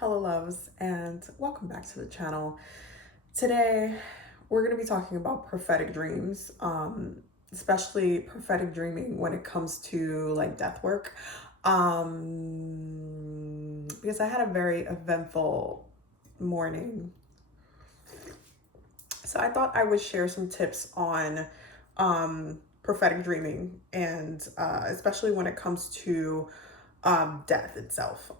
Hello loves and welcome back to the channel. Today we're going to be talking about prophetic dreams, especially prophetic dreaming when it comes to like death work, because I had a very eventful morning. So I thought I would share some tips on prophetic dreaming and especially when it comes to death itself.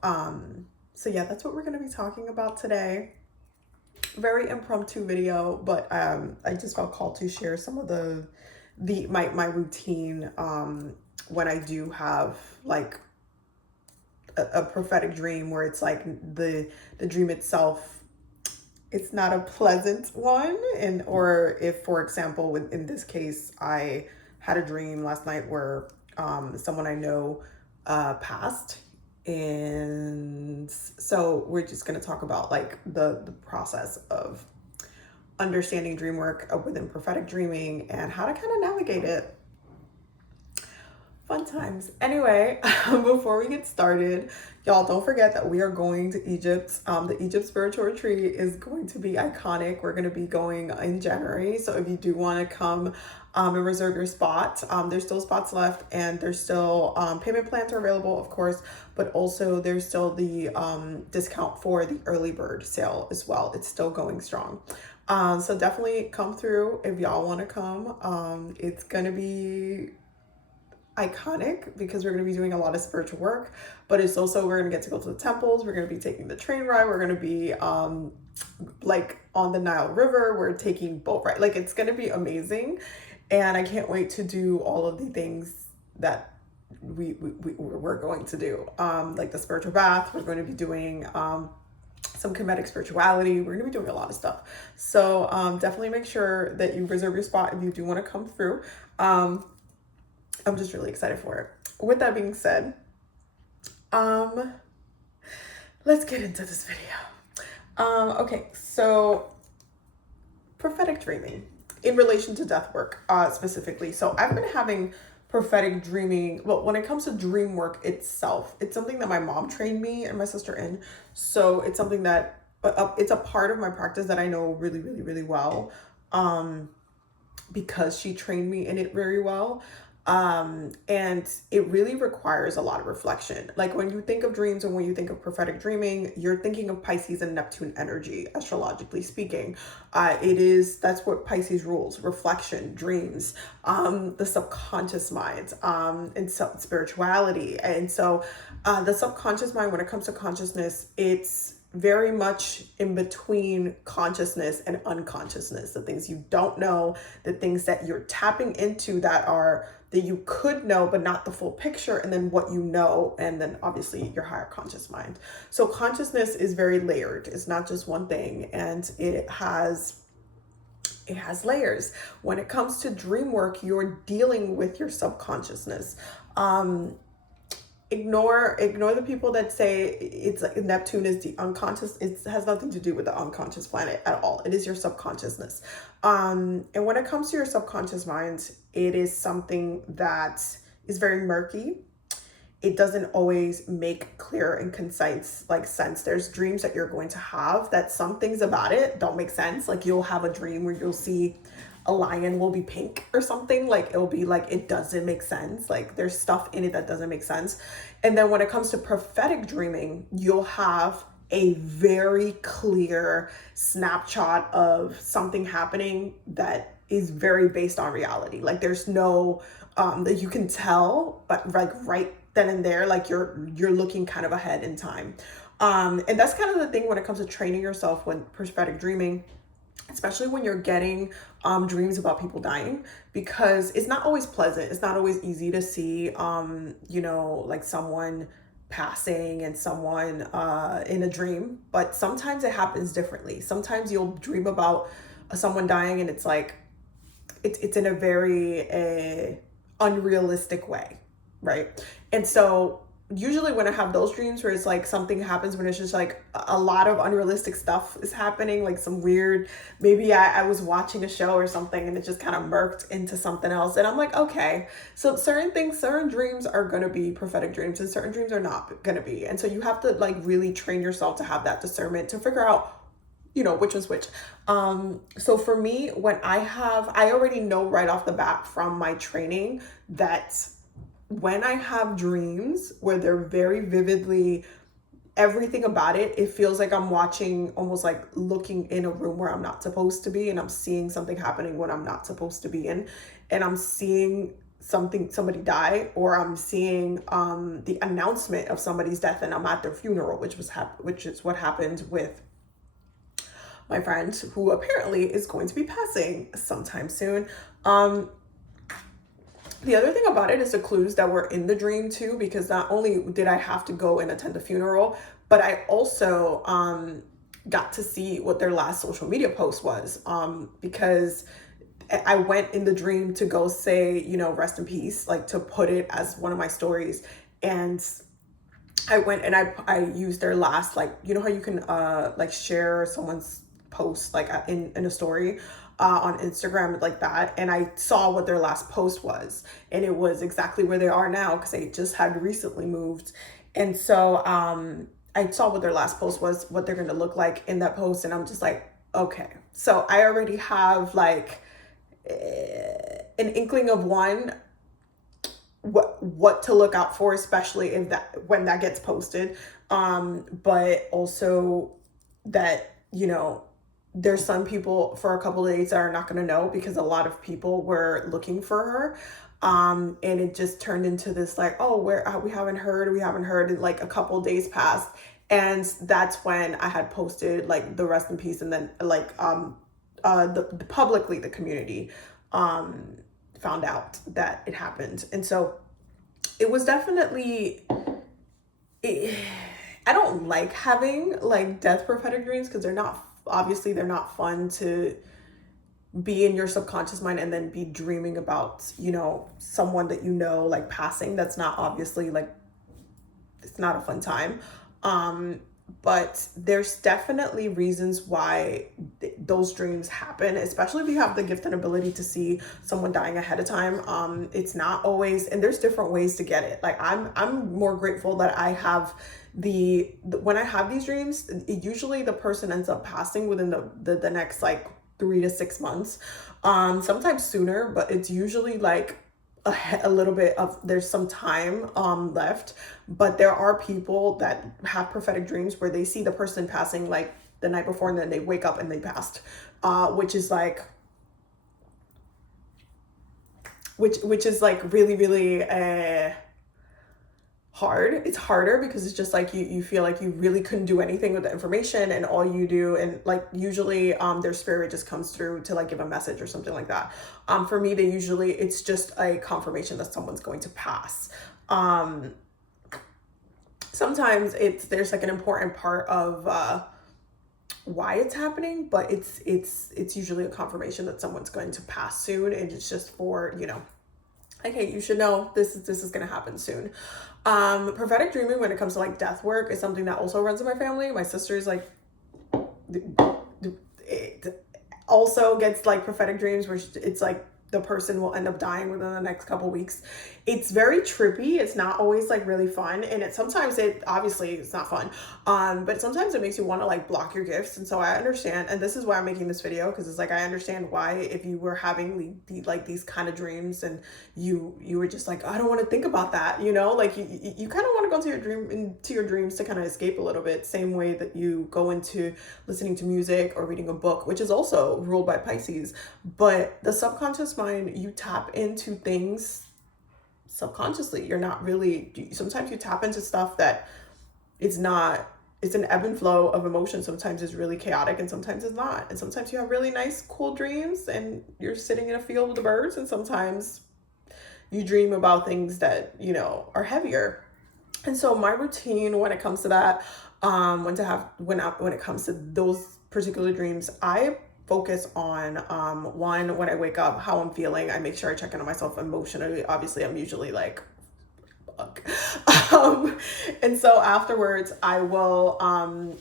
So yeah, that's what we're going to be talking about today. Very impromptu video, but I just felt called to share some of my routine when I do have like a prophetic dream where it's like the dream itself, it's not a pleasant one, and or if, for example, in this case, I had a dream last night where someone I know passed, and so we're just going to talk about like the process of understanding dream work within prophetic dreaming and how to kind of navigate it. Fun times. Anyway, before we get started, y'all don't forget that we are going to Egypt. The Egypt spiritual retreat is going to be iconic. We're going to be going in January. So if you do want to come and reserve your spot, there's still spots left, and there's still payment plans are available, of course, but also there's still the discount for the early bird sale as well. It's still going strong. So definitely come through if y'all want to come. It's going to be iconic because we're going to be doing a lot of spiritual work, but it's also, we're going to get to go to the temples, we're going to be taking the train ride, we're going to be like on the Nile River, we're taking boat ride, like it's going to be amazing, and I can't wait to do all of the things that we're going to do, like the spiritual bath. We're going to be doing some comedic spirituality. We're going to be doing a lot of stuff, so definitely make sure that you reserve your spot if you do want to come through. I'm just really excited for it. With that being said, let's get into this video. Okay, so prophetic dreaming in relation to death work, specifically. So I've been having prophetic dreaming. Well, when it comes to dream work itself, it's something that my mom trained me and my sister in. So it's something that, it's a part of my practice that I know really, really, really well, because she trained me in it very well. And it really requires a lot of reflection. Like when you think of dreams and when you think of prophetic dreaming, you're thinking of Pisces and Neptune energy, astrologically speaking. That's what Pisces rules: reflection, dreams, the subconscious mind, and spirituality. And so, the subconscious mind, when it comes to consciousness, it's very much in between consciousness and unconsciousness. The things you don't know, the things that you're tapping into that you could know, but not the full picture, and then what you know, and then obviously your higher conscious mind. So consciousness is very layered. It's not just one thing, and it has layers. When it comes to dream work, you're dealing with your subconsciousness. Ignore the people that say it's like Neptune is the unconscious. It has nothing to do with the unconscious planet at all. It is your subconsciousness. And when it comes to your subconscious mind, it is something that is very murky. It doesn't always make clear and concise like sense. There's dreams that you're going to have that some things about it don't make sense. Like you'll have a dream where you'll see a lion will be pink or something. Like it'll be like, it doesn't make sense. Like there's stuff in it that doesn't make sense. And then when it comes to prophetic dreaming, you'll have a very clear snapshot of something happening that is very based on reality. Like there's no that you can tell, but like right then and there, like you're looking kind of ahead in time. And that's kind of the thing when it comes to training yourself when prophetic dreaming, especially when you're getting dreams about people dying, because it's not always pleasant. It's not always easy to see, like someone passing and someone in a dream, but sometimes it happens differently. Sometimes you'll dream about someone dying and it's like, it's in a very unrealistic way, right? And so usually when I have those dreams where it's like something happens when it's just like a lot of unrealistic stuff is happening, like some weird, maybe I was watching a show or something and it just kind of murked into something else. And I'm like, okay, so certain dreams are going to be prophetic dreams and certain dreams are not going to be. And so you have to like really train yourself to have that discernment to figure out, you know, which was which. So for me, when I already know right off the bat from my training that when I have dreams where they're very vividly, everything about it, it feels like I'm watching, almost like looking in a room where I'm not supposed to be, and I'm seeing something happening when I'm not supposed to be in, and I'm seeing somebody die, or I'm seeing the announcement of somebody's death and I'm at their funeral, which is what happened with my friend, who apparently is going to be passing sometime soon. The other thing about it is the clues that were in the dream too, because not only did I have to go and attend the funeral, but I also got to see what their last social media post was, because I went in the dream to go say, you know, rest in peace, like to put it as one of my stories. And I went and I used their last, like, you know how you can like share someone's post like in a story on Instagram like that, and I saw what their last post was, and it was exactly where they are now because they just had recently moved. And so I saw what their last post was, what they're gonna look like in that post, and I'm just like, okay, so I already have like an inkling of what to look out for, especially if that when that gets posted, but also that, you know, there's some people for a couple of days that are not going to know because a lot of people were looking for her, and it just turned into this like, oh, we haven't heard, and like a couple of days passed, and that's when I had posted like the rest in peace, and then like the publicly the community found out that it happened. And so it was definitely, I don't like having like death prophetic dreams because they're not fun to be in your subconscious mind and then be dreaming about, you know, someone that you know like passing. That's not obviously like, it's not a fun time. But there's definitely reasons why those dreams happen, especially if you have the gift and ability to see someone dying ahead of time. It's not always, and there's different ways to get it. Like I'm more grateful that I have when I have these dreams, usually the person ends up passing within the next like 3 to 6 months, sometimes sooner, but it's usually like a little bit of, there's some time left. But there are people that have prophetic dreams where they see the person passing like the night before, and then they wake up and they passed, which is like which is like really, really hard. It's harder because it's just like you feel like you really couldn't do anything with the information, and all you do, and like usually their spirit just comes through to like give a message or something like that. For me, it's just a confirmation that someone's going to pass. Sometimes there's like an important part of why it's happening, but it's usually a confirmation that someone's going to pass soon, and it's just for, you know, like, hey, you should know this is going to happen soon. Prophetic dreaming when it comes to like death work is something that also runs in my family. My sister is like, it also gets like prophetic dreams where it's like the person will end up dying within the next couple weeks. It's very trippy. It's not always like really fun, and sometimes obviously it's not fun, but sometimes it makes you want to like block your gifts. And so I understand, and this is why I'm making this video, because it's like I understand why, if you were having these kind of dreams and you were just like, I don't want to think about that, you know, like you kind of want to go into your dreams to kind of escape a little bit, same way that you go into listening to music or reading a book, which is also ruled by Pisces. But the subconscious mind, you tap into things subconsciously. You're not really, sometimes you tap into stuff that it's an ebb and flow of emotion. Sometimes it's really chaotic and sometimes it's not. And sometimes you have really nice, cool dreams and you're sitting in a field with the birds, and sometimes you dream about things that, you know, are heavier. And so my routine when it comes to that, when it comes to those particular dreams, I focus on one, when I wake up, how I'm feeling. I make sure I check in on myself emotionally. Obviously, I'm usually like, fuck. And so afterwards, I will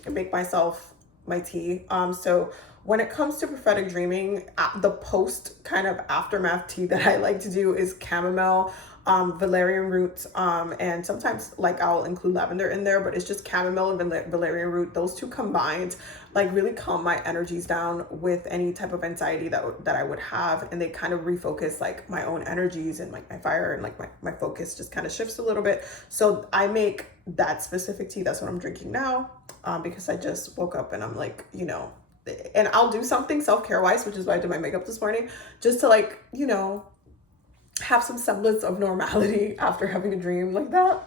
make myself my tea. So when it comes to prophetic dreaming, the post kind of aftermath tea that I like to do is chamomile, valerian root, and sometimes like I'll include lavender in there, but it's just chamomile and valerian root. Those two combined like really calm my energies down with any type of anxiety that I would have, and they kind of refocus like my own energies and like my fire, and like my focus just kind of shifts a little bit. So I make that specific tea. That's what I'm drinking now, because I just woke up and I'm like, and I'll do something self-care wise, which is why I did my makeup this morning, just to like, have some semblance of normality after having a dream like that.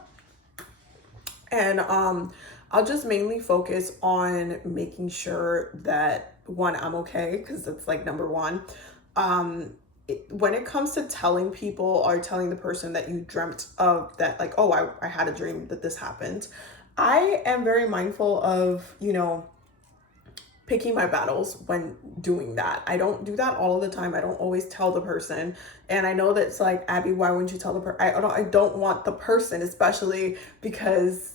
And I'll just mainly focus on making sure that, one, I'm okay, because that's like number one. When it comes to telling people or telling the person that you dreamt of that, like, oh, I had a dream that this happened, I am very mindful of, picking my battles when doing that. I don't do that all the time. I don't always tell the person. And I know that it's like, Abby, why wouldn't you tell the person? I don't want the person, especially because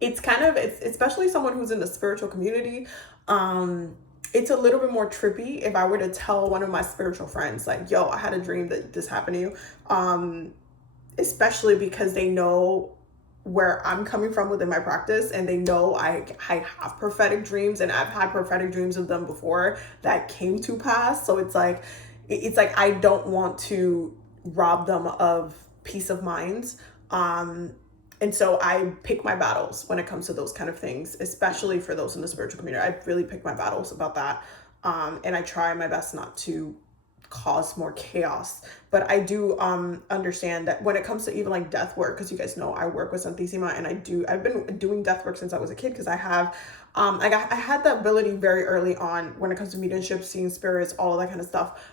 it's kind of, it's especially someone who's in the spiritual community. It's a little bit more trippy if I were to tell one of my spiritual friends, like, yo, I had a dream that this happened to you. Especially because they know where I'm coming from within my practice, and they know I have prophetic dreams, and I've had prophetic dreams of them before that came to pass. So it's like I don't want to rob them of peace of mind. And so I pick my battles when it comes to those kind of things, especially for those in the spiritual community. I really pick my battles about that. And I try my best not to cause more chaos. But I do understand that when it comes to even like death work, because you guys know I work with Santissima, and I've been doing death work since I was a kid, because I have I had the ability very early on when it comes to mediumship, seeing spirits, all of that kind of stuff.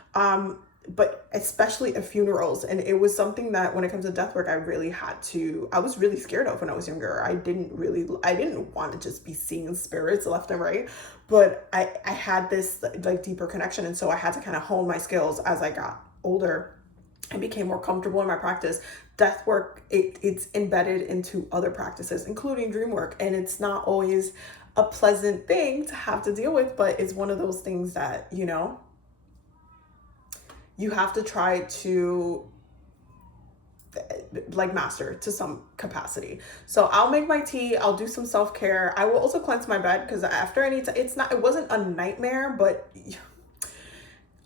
But especially at funerals. And it was something that when it comes to death work, I was really scared of when I was younger. I didn't want to just be seeing spirits left and right, but I had this like deeper connection. And so I had to kind of hone my skills as I got older and became more comfortable in my practice. Death work, it's embedded into other practices, including dream work. And it's not always a pleasant thing to have to deal with, but it's one of those things that, you have to try to like master to some capacity. So I'll make my tea. I'll do some self-care. I will also cleanse my bed, because after it wasn't a nightmare, but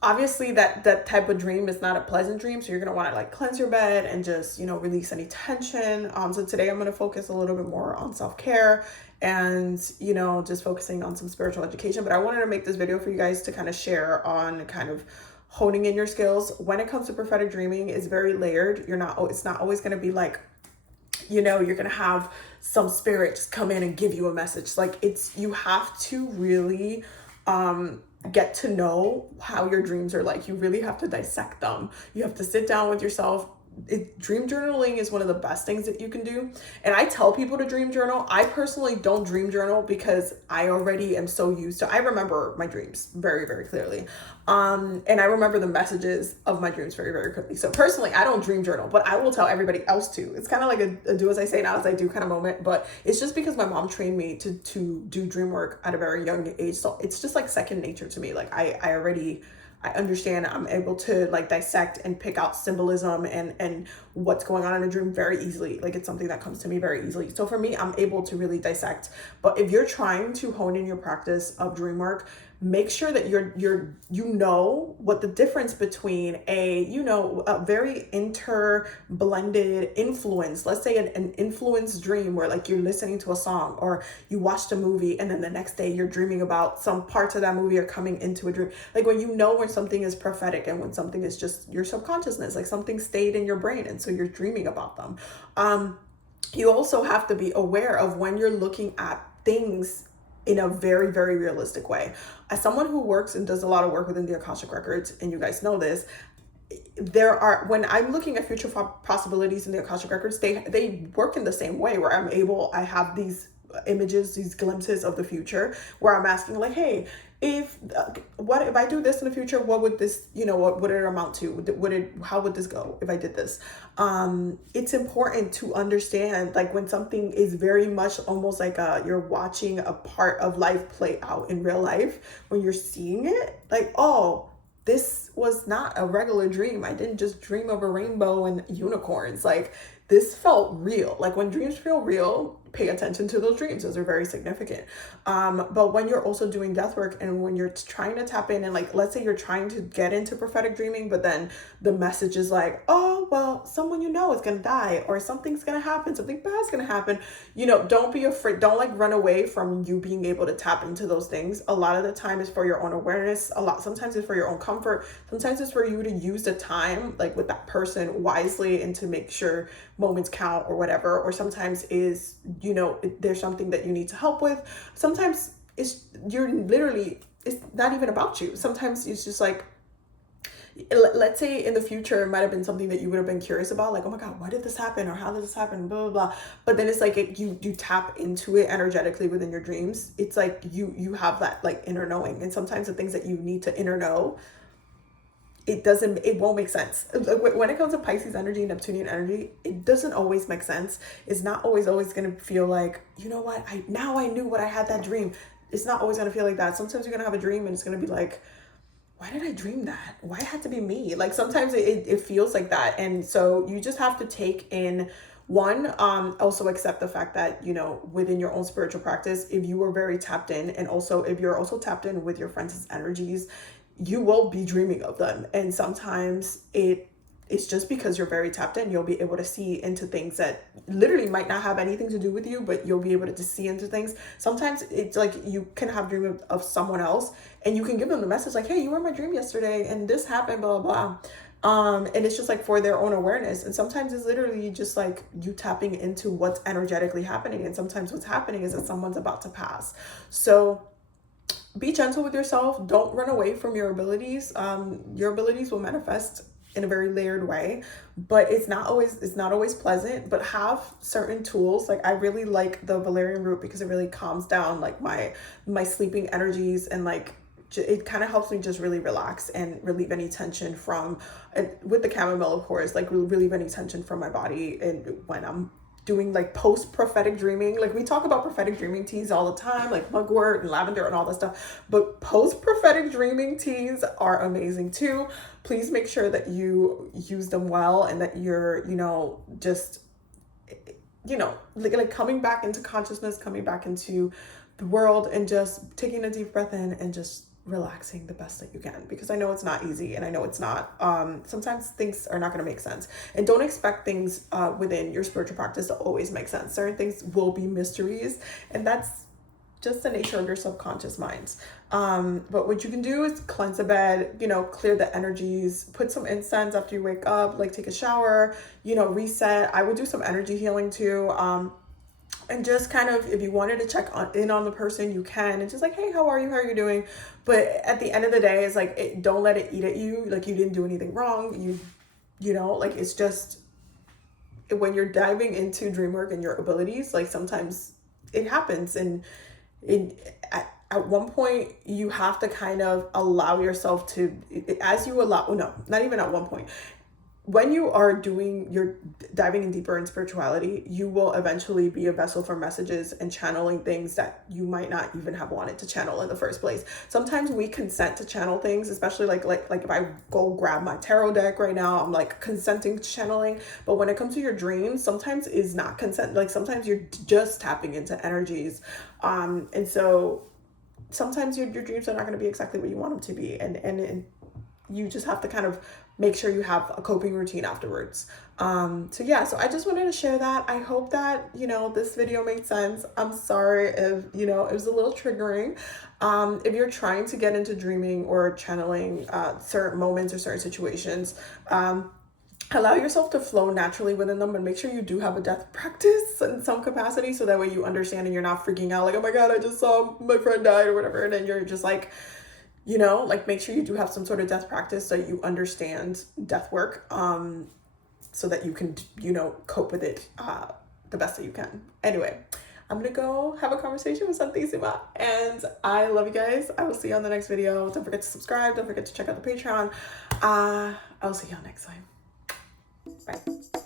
obviously that type of dream is not a pleasant dream. So you're going to want to like cleanse your bed and just, release any tension. So today I'm going to focus a little bit more on self-care and, just focusing on some spiritual education. But I wanted to make this video for you guys to kind of share on kind of honing in your skills. When it comes to prophetic dreaming, it's very layered. It's not always going to be like, you're going to have some spirit just come in and give you a message. Like you have to really, get to know how your dreams are like. You really have to dissect them. You have to sit down with yourself. Dream journaling is one of the best things that you can do. And I tell people to dream journal. I personally don't dream journal because I already am so used to, I remember my dreams very, very clearly. And I remember the messages of my dreams very, very quickly. So personally, I don't dream journal, but I will tell everybody else to. It's kind of like a do as I say, not as I do kind of moment, but it's just because my mom trained me to do dream work at a very young age. So it's just like second nature to me. Like I understand. I'm able to like dissect and pick out symbolism and what's going on in a dream very easily. Like it's something that comes to me very easily. So for me, I'm able to really dissect. But if you're trying to hone in your practice of dream work, make sure that you know what the difference between a very blended influence, let's say an influence dream where like you're listening to a song or you watched a movie and then the next day you're dreaming about some parts of that movie are coming into a dream. Like when when something is prophetic and when something is just your subconsciousness, like something stayed in your brain and so you're dreaming about them. You also have to be aware of when you're looking at things in a very, very realistic way. As someone who works and does a lot of work within the Akashic Records, and you guys know this, when I'm looking at future possibilities in the Akashic Records, they work in the same way where I have these images, these glimpses of the future where I'm asking like, hey, if what if I do this in the future, what would this, what would it amount to? How would this go if I did this? It's important to understand, like, when something is very much almost like you're watching a part of life play out in real life, when you're seeing it, like, oh, this was not a regular dream. I didn't just dream of a rainbow and unicorns. Like, this felt real. Like, when dreams feel real, pay attention to those dreams. Those are very significant. But when you're also doing death work, and when you're trying to tap in, and, like, let's say you're trying to get into prophetic dreaming, but then the message is like, oh, well, someone you know is going to die, or something's going to happen, something bad's going to happen. Don't be afraid. Don't, like, run away from you being able to tap into those things. A lot of the time is for your own awareness. Sometimes it's for your own comfort. Sometimes it's for you to use the time, like, with that person wisely, and to make sure moments count or whatever. Or sometimes is, there's something that you need to help with. Sometimes it's not even about you. Sometimes it's just like, let's say in the future, it might have been something that you would have been curious about, like, oh my God, why did this happen? Or how did this happen? Blah, blah, blah. But then it's like, you tap into it energetically within your dreams. It's like you have that, like, inner knowing. And sometimes the things that you need to inner know, it won't make sense. When it comes to Pisces energy, Neptunian energy, it doesn't always make sense. It's not always going to feel like, you know what, I knew what I had that dream. It's not always going to feel like that. Sometimes you're going to have a dream and it's going to be like, why did I dream that? Why it had to be me? Like, sometimes it feels like that. And so you just have to take in, one, also accept the fact that, within your own spiritual practice, if you were very tapped in, and also if you're also tapped in with your friends' energies, you will be dreaming of them. And sometimes it's just because you're very tapped in, you'll be able to see into things that literally might not have anything to do with you, but you'll be able to see into things. Sometimes it's like you can have a dream of someone else, and you can give them the message like, hey, you were in my dream yesterday and this happened, blah, blah, blah. And it's just like for their own awareness. And sometimes it's literally just like you tapping into what's energetically happening. And sometimes what's happening is that someone's about to pass. So be gentle with yourself. Don't run away from your abilities. Your abilities will manifest in a very layered way, but it's not always pleasant. But have certain tools. Like, I really like the valerian root because it really calms down, like, my sleeping energies, and, like, it kind of helps me just really relax and relieve any tension from, with the chamomile, of course, like, relieve any tension from my body. And when I'm doing, like, post prophetic dreaming, like, we talk about prophetic dreaming teas all the time, like mugwort and lavender and all that stuff, but post prophetic dreaming teas are amazing too. Please make sure that you use them well, and that you're, just, like coming back into consciousness, coming back into the world, and just taking a deep breath in and just relaxing the best that you can, because I know it's not easy, and I know it's not, sometimes things are not going to make sense, and don't expect things within your spiritual practice to always make sense. Certain things will be mysteries, and that's just the nature of your subconscious minds. But what you can do is cleanse the bed, clear the energies, put some incense after you wake up, like, take a shower, reset. I would do some energy healing too. And just kind of, if you wanted to check in on the person, you can, and just like, hey, how are you doing? But at the end of the day, it's like, don't let it eat at you. Like, you didn't do anything wrong. Like, it's just, when you're diving into dream work and your abilities, like, sometimes it happens. And at one point, you have to kind of allow yourself to, not even at one point, when you are you're diving in deeper in spirituality, you will eventually be a vessel for messages and channeling things that you might not even have wanted to channel in the first place. Sometimes we consent to channel things, especially like if I go grab my tarot deck right now, I'm like consenting to channeling. But when it comes to your dreams, sometimes is not consent. Like, sometimes you're just tapping into energies. And so sometimes your dreams are not going to be exactly what you want them to be. And you just have to kind of make sure you have a coping routine afterwards. So I just wanted to share that. I hope that, this video made sense. I'm sorry if, it was a little triggering. If you're trying to get into dreaming or channeling certain moments or certain situations, allow yourself to flow naturally within them, and make sure you do have a death practice in some capacity, so that way you understand and you're not freaking out like, oh my God, I just saw my friend died or whatever. And then you're just like, make sure you do have some sort of death practice so you understand death work, so that you can, cope with it the best that you can. Anyway, I'm gonna go have a conversation with Santissima, and I love you guys. I will see you on the next video. Don't forget to subscribe. Don't forget to check out the Patreon. I'll see y'all next time. Bye.